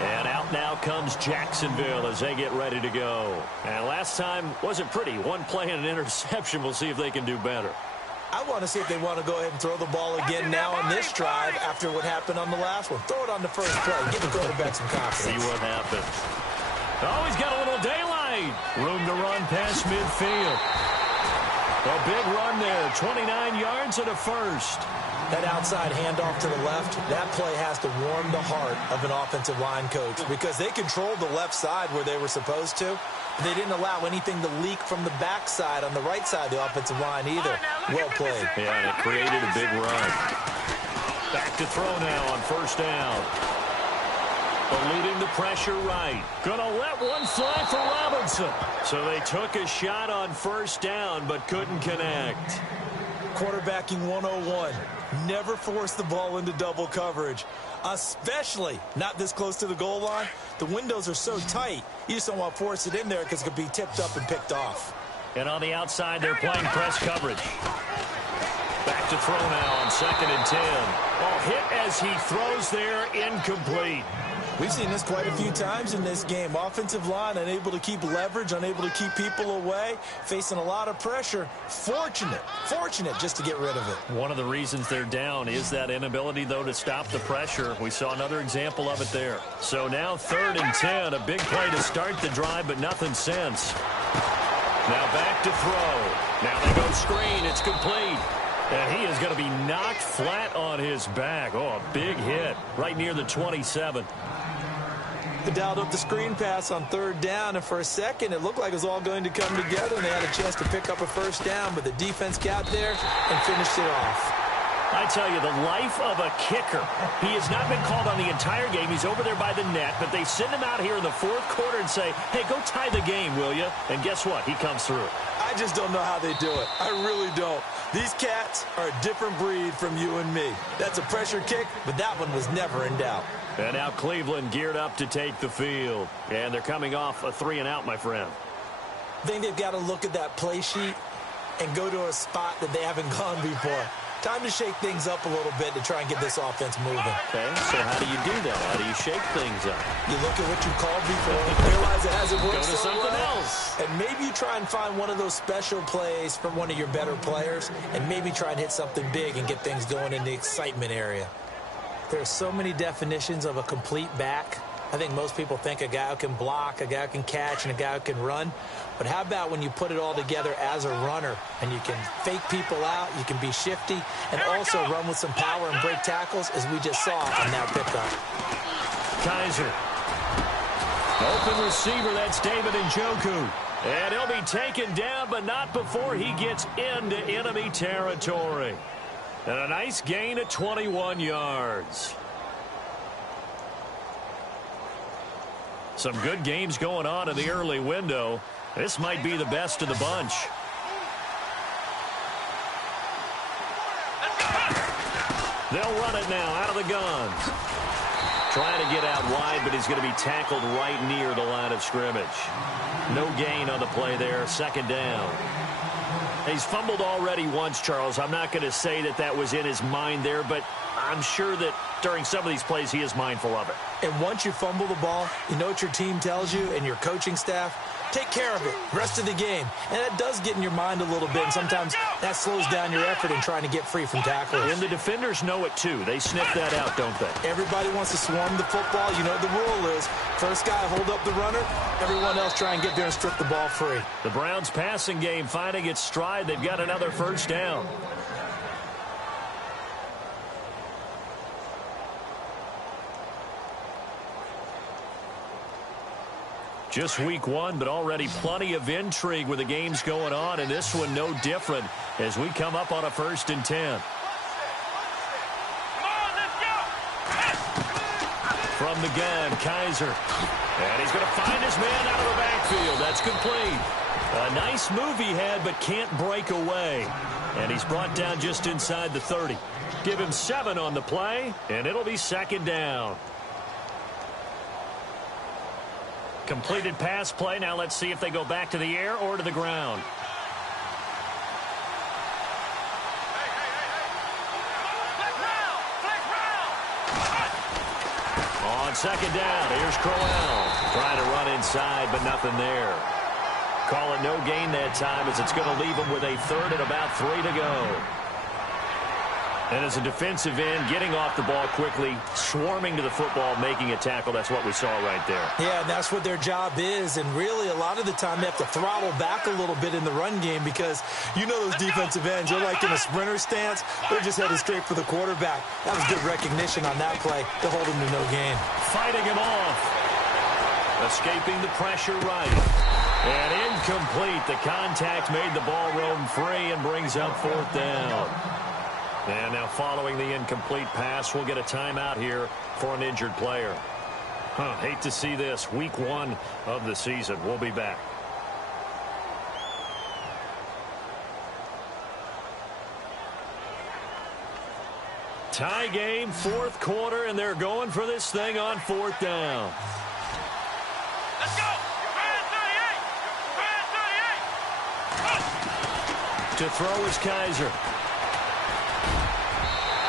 And out now comes Jacksonville as they get ready to go. And last time wasn't pretty. One play and an interception. We'll see if they can do better. I want to see if they want to go ahead and throw the ball again now on this drive after what happened on the last one. Throw it on the first play. Give the quarterback some confidence. See what happens. Oh, he's got a little daylight. Room to run past midfield. A big run there. 29 yards and a first. That outside handoff to the left, that play has to warm the heart of an offensive line coach because they controlled the left side where they were supposed to. They didn't allow anything to leak from the backside on the right side of the offensive line either. Well played. Yeah, and it created a big run. Back to throw now on first down. Eluding the pressure right. Gonna let one fly for Robinson. So they took a shot on first down but couldn't connect. Quarterbacking 101. Never force the ball into double coverage, especially not this close to the goal line. The windows are so tight, you just don't want to force it in there because it could be tipped up and picked off. And on the outside, they're playing press coverage. Back to throw now on 2nd and 10. Ball hit as he throws there, incomplete. We've seen this quite a few times in this game. Offensive line unable to keep leverage, unable to keep people away, facing a lot of pressure. Fortunate just to get rid of it. One of the reasons they're down is that inability, though, to stop the pressure. We saw another example of it there. So now 3rd and 10, a big play to start the drive, but nothing since. Now back to throw. Now they go screen. It's complete. And he is going to be knocked flat on his back. Oh, a big hit right near the 27. They dialed up the screen pass on 3rd down, and for a second it looked like it was all going to come together, and they had a chance to pick up a first down, but the defense got there and finished it off. I tell you, the life of a kicker. He has not been called on the entire game. He's over there by the net, but they send him out here in the 4th quarter and say, hey, go tie the game, will you? And guess what? He comes through. I just don't know how they do it. I really don't. These cats are a different breed from you and me. That's a pressure kick, but that one was never in doubt. And now Cleveland geared up to take the field. And they're coming off a 3-and-out, my friend. I think they've got to look at that play sheet and go to a spot that they haven't gone before. Time to shake things up a little bit to try and get this offense moving. Okay, so how do you do that? How do you shake things up? You look at what you called before and realize it hasn't worked Go to so something well. else. And maybe you try and find one of those special plays from one of your better players and maybe try and hit something big and get things going in the excitement area. There are so many definitions of a complete back. I think most people think a guy who can block, a guy who can catch, and a guy who can run. But how about when you put it all together as a runner and you can fake people out, you can be shifty, and also run with some power and break tackles, as we just saw on that pickup. Kaiser. Open receiver, that's David Njoku. And he'll be taken down, but not before he gets into enemy territory. And a nice gain of 21 yards. Some good games going on in the early window. This might be the best of the bunch. They'll run it now out of the gun. Trying to get out wide, but he's going to be tackled right near the line of scrimmage. No gain on the play there. 2nd down. He's fumbled already once, Charles. I'm not going to say that that was in his mind there, but I'm sure that during some of these plays he is mindful of it. And once you fumble the ball, you know what your team tells you and your coaching staff? Take care of it rest of the game. And that does get in your mind a little bit, and sometimes that slows down your effort in trying to get free from tacklers. And the defenders know it too. They sniff that out, don't they? Everybody wants to swarm the football. You know what the rule is. First guy hold up the runner. Everyone else try and get there and strip the ball free. The Browns passing game finding its stride. They've got another first down. Just week 1, but already plenty of intrigue with the games going on, and this one no different as we come up on a 1st and 10. From the gun, Kaiser. And he's going to find his man out of the backfield. That's complete. A nice move he had, but can't break away. And he's brought down just inside the 30. Give him 7 on the play, and it'll be 2nd down. Completed pass play. Now let's see if they go back to the air or to the ground. On On second down, here's Crowell. Trying to run inside, but nothing there. Call it no gain that time as it's going to leave him with a third and about 3 to go. And as a defensive end, getting off the ball quickly, swarming to the football, making a tackle, that's what we saw right there. Yeah, and that's what their job is. And really, a lot of the time, they have to throttle back a little bit in the run game because you know those defensive ends, they're like in a sprinter stance. They're just headed straight for the quarterback. That was good recognition on that play to hold him to no gain. Fighting him off. Escaping the pressure right. And incomplete. The contact made the ball roam free and brings up 4th down. And now following the incomplete pass, we'll get a timeout here for an injured player. Hate to see this. Week 1 of the season. We'll be back. Tie game, 4th quarter, and they're going for this thing on 4th down. Let's go! To throw is Kaiser.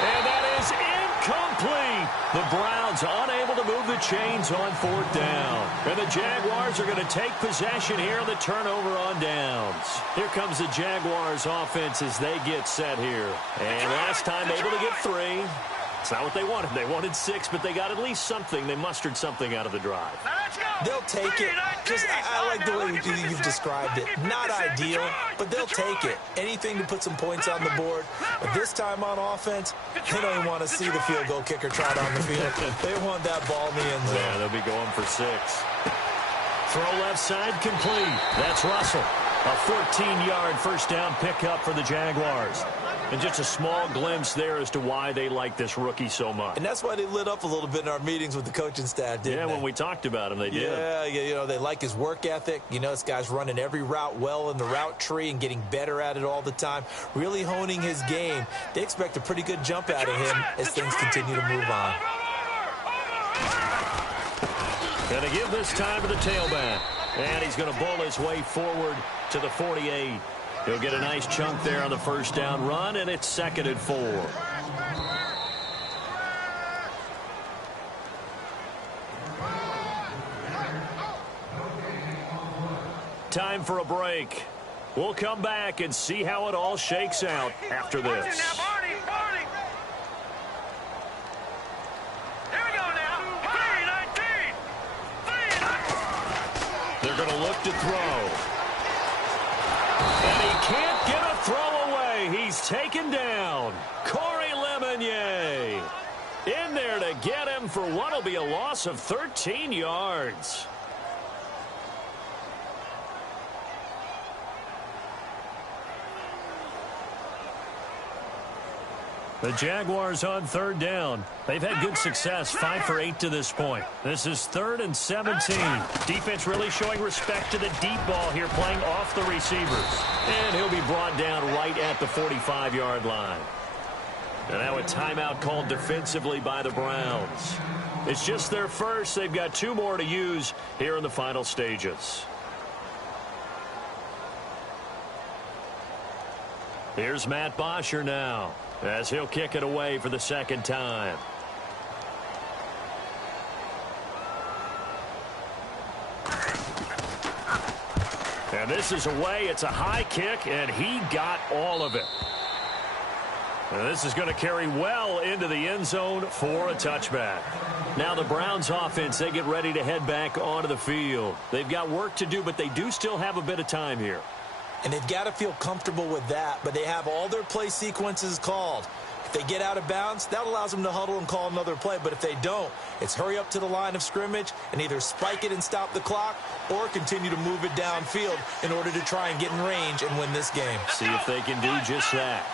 And that is incomplete. The Browns unable to move the chains on 4th down. And the Jaguars are going to take possession here on the turnover on downs. Here comes the Jaguars offense as they get set here. And last time able to get 3. It's not what they wanted. They wanted 6, but they got at least something. They mustered something out of the drive. They'll take it. Just I like the way you've described it. Not ideal, but they'll take it. Anything to put some points on the board. But this time on offense, they don't even want to see the field goal kicker trot on the field. They want that ball in the end zone. Yeah, they'll be going for 6. Throw left side complete. That's Russell. A 14-yard first down pickup for the Jaguars. And just a small glimpse there as to why they like this rookie so much. And that's why they lit up a little bit in our meetings with the coaching staff, didn't they? Yeah, when we talked about him, they did. Yeah, you know, they like his work ethic. You know, this guy's running every route well in the route tree and getting better at it all the time, really honing his game. They expect a pretty good jump out of him as things continue to move on. Going to give this time to the tailback. And he's going to bowl his way forward to the 48. He'll get a nice chunk there on the first down run, and it's 2nd and 4. Time for a break. We'll come back and see how it all shakes out after this. They're going to look to throw. And he can't get a throw away. He's taken down. Corey Lemonnier in there to get him for what will be a loss of 13 yards. The Jaguars on 3rd down. They've had good success, 5 for 8 to this point. This is 3rd and 17. Defense really showing respect to the deep ball here, playing off the receivers. And he'll be brought down right at the 45-yard line. And now a timeout called defensively by the Browns. It's just their first. They've got 2 more to use here in the final stages. Here's Matt Bosher now, as he'll kick it away for the 2nd time. And this is away. It's a high kick, and he got all of it. And this is going to carry well into the end zone for a touchback. Now the Browns offense, they get ready to head back onto the field. They've got work to do, but they do still have a bit of time here. And they've got to feel comfortable with that, but they have all their play sequences called. If they get out of bounds, that allows them to huddle and call another play. But if they don't, it's hurry up to the line of scrimmage and either spike it and stop the clock or continue to move it downfield in order to try and get in range and win this game. See if they can do just that.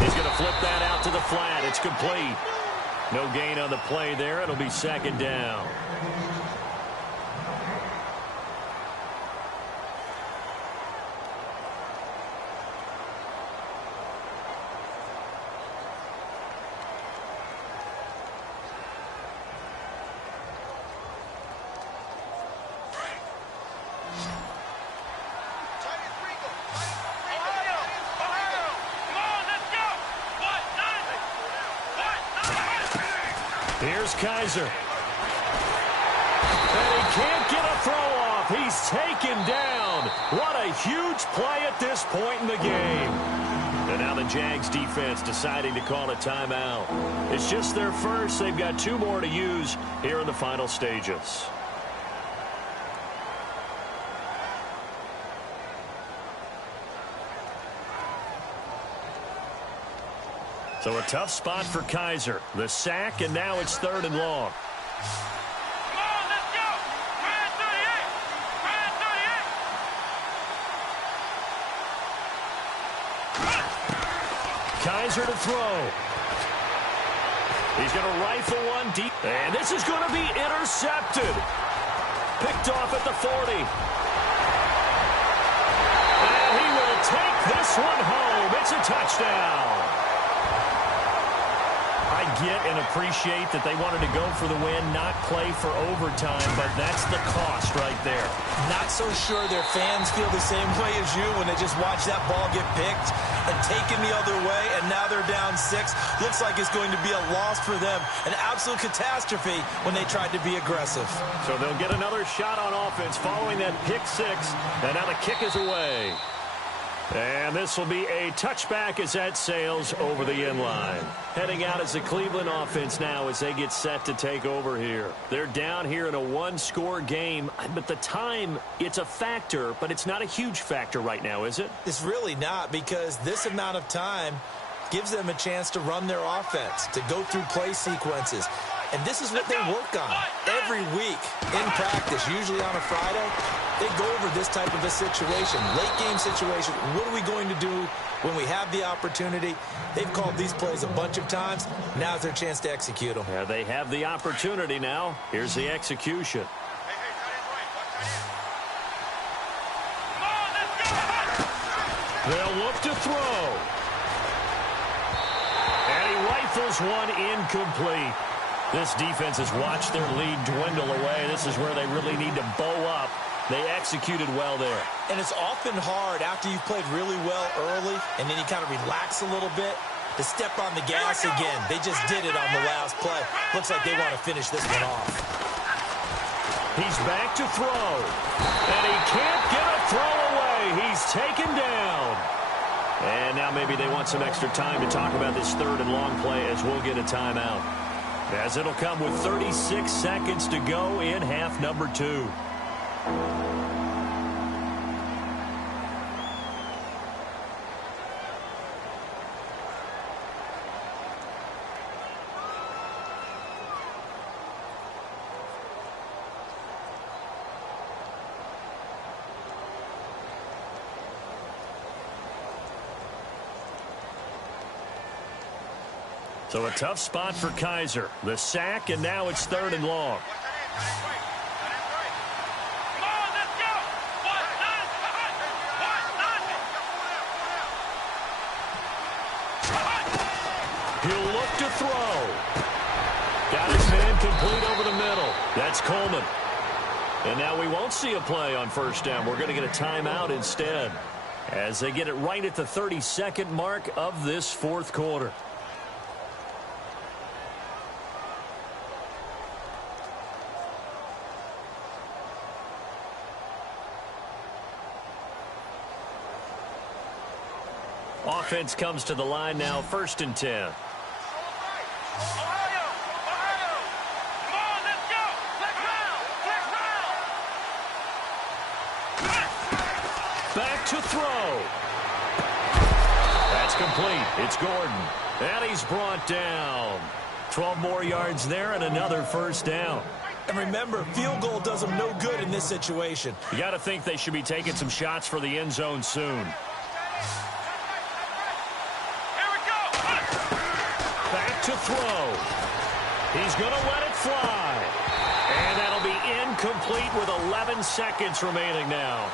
He's going to flip that out to the flat. It's complete. No gain on the play there. It'll be 2nd down. Here's Kaiser. And he can't get a throw off. He's taken down. What a huge play at this point in the game. And now the Jags defense deciding to call a timeout. It's just their first. They've got 2 more to use here in the final stages. So a tough spot for Kaiser. The sack, and now it's 3rd and long. Come on, let's go. Ryan 38. Ryan 38. Kaiser to throw. He's going to rifle one deep. And this is going to be intercepted. Picked off at the 40. And he will take this one home. It's a touchdown. I get and appreciate that they wanted to go for the win, not play for overtime, but that's the cost right there. Not so sure their fans feel the same way as you when they just watch that ball get picked and taken the other way, and now they're down 6. Looks like it's going to be a loss for them, an absolute catastrophe when they tried to be aggressive. So they'll get another shot on offense following that pick 6, and now the kick is away. And this will be a touchback as that sails over the end line. Heading out as the Cleveland offense now as they get set to take over here. They're down here in a 1-score game, but the time, it's a factor, but it's not a huge factor right now, is it? It's really not, because this amount of time gives them a chance to run their offense, to go through play sequences. And this is what they work on every week in practice, usually on a Friday. They go over this type of a situation, late game situation. What are we going to do when we have the opportunity? They've called these plays a bunch of times. Now's their chance to execute them. Yeah, they have the opportunity now. Here's the execution. They'll look to throw. And he rifles one incomplete. This defense has watched their lead dwindle away. This is where they really need to bow up. They executed well there. And it's often hard after you've played really well early and then you kind of relax a little bit to step on the gas again. They just did it on the last play. Looks like they want to finish this one off. He's back to throw. And he can't get a throw away. He's taken down. And now maybe they want some extra time to talk about this 3rd and long play as we'll get a timeout. As it'll come with 36 seconds to go in half number 2. So a tough spot for Kaiser. The sack, and now it's 3rd and long. He'll look to throw. Got his man complete over the middle. That's Coleman. And now we won't see a play on 1st down. We're going to get a timeout instead as they get it right at the 32nd mark of this 4th quarter. Offense comes to the line now, 1st and 10. Back to throw. That's complete. It's Gordon. And he's brought down. 12 more yards there and another 1st down. And remember, field goal does them no good in this situation. You got to think they should be taking some shots for the end zone soon. Back to throw. He's going to let it fly. And that'll be incomplete with 11 seconds remaining now.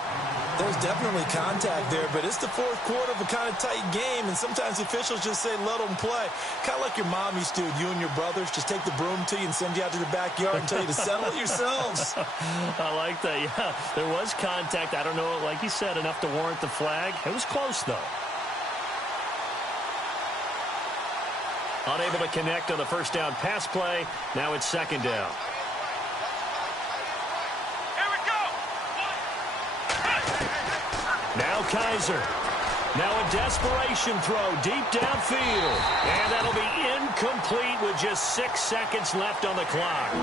There's definitely contact there, but it's the 4th quarter of a kind of tight game, and sometimes officials just say let them play. Kind of like your mom used to, you and your brothers, just take the broom to you and send you out to the backyard and tell you to settle it yourselves. I like that, yeah. There was contact. I don't know, like you said, enough to warrant the flag. It was close, though. Unable to connect on the first down pass play. Now it's second down. Here we go. Now Kaiser. Now a desperation throw deep downfield. And that'll be incomplete with just 6 seconds left on the clock.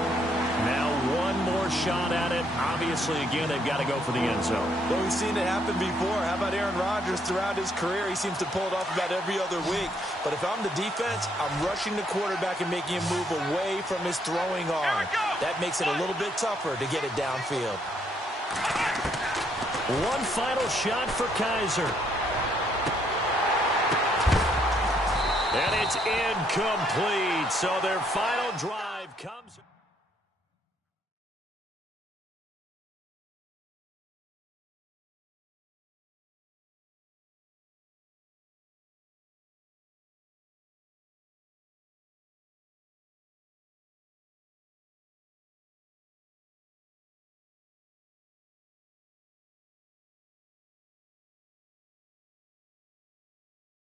Now one more shot at it. Obviously, again, they've got to go for the end zone. Well, we've seen it happen before. How about Aaron Rodgers throughout his career? He seems to pull it off about every other week. But if I'm the defense, I'm rushing the quarterback and making him move away from his throwing arm. That makes it a little bit tougher to get it downfield. One final shot for Kaiser. And it's incomplete. So their final drive comes...